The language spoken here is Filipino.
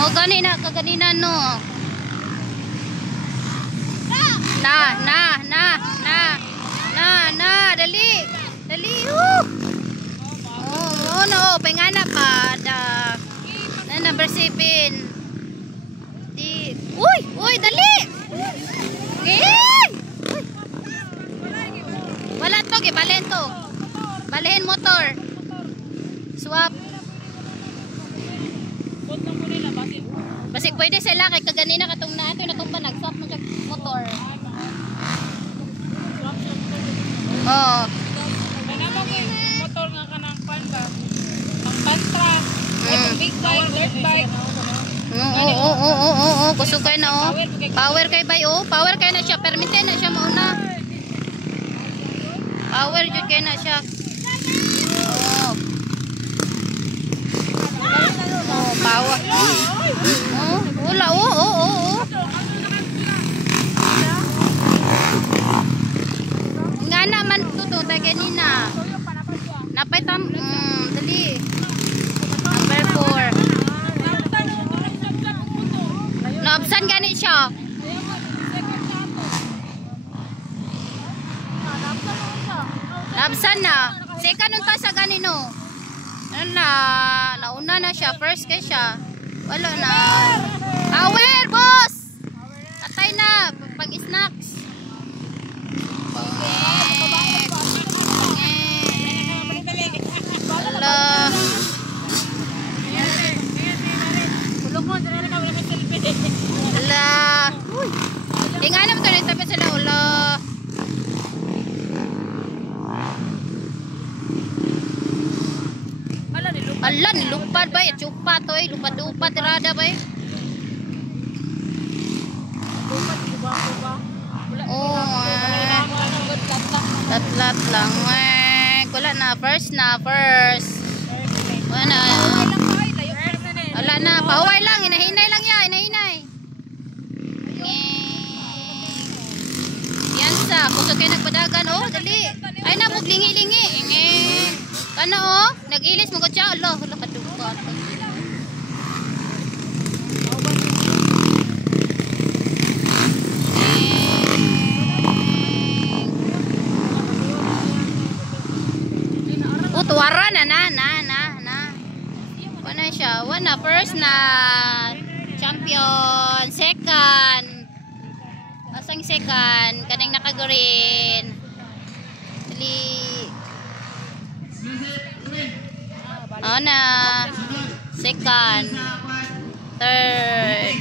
Mo ganina kaganina no. Dali. Dali. Oh, no, pengana pa da. Number 7. Di. Uy, dali. Wala to, gibalen to. Balihin motor. Swap. Basig pwede sila kay kaganina katong nato natong pa nag-swap mo motor. Oh. Kanamo kay motor nga kanang pan ba? Ang tantra, itong big bike, dirt bike. Oo. Kusugay na oh. Power kay bay oh. Power kay na siya. Permite na siya mauna. Power jud kay na siya. Oh. Oh, power. Oh, wala oh. Nga naman tuto ta ganina. Napay tam dali. Number 4. Naabsan gani siya. Naabsan na. Second unta sa ganino. Nauna na siya. First kay siya. Wala na. Power, boss! Atay na. Pag-snacks. Wala. Wala. Nga naman ito. Nagtapit sila. Wala. Ala, nilupad ba? Chupa to eh. Lupad-lupad. Rada ba eh? Oo. Lat-lat lang. Wala na. First. Wala na. Wala na. Pauway lang. Hinahinay lang yan. Hinahinay. Yan sa. Kusog kayo nagpadagan. Oh, dali. Ay na, muglingi-lingi. Kana oh, nag-ilis mo ko siya. Allah, padukat. Tuwara na. Wala siya. Wala, first na champion. Second. Asang second? Kanang naka-green. Dali. Na second, third,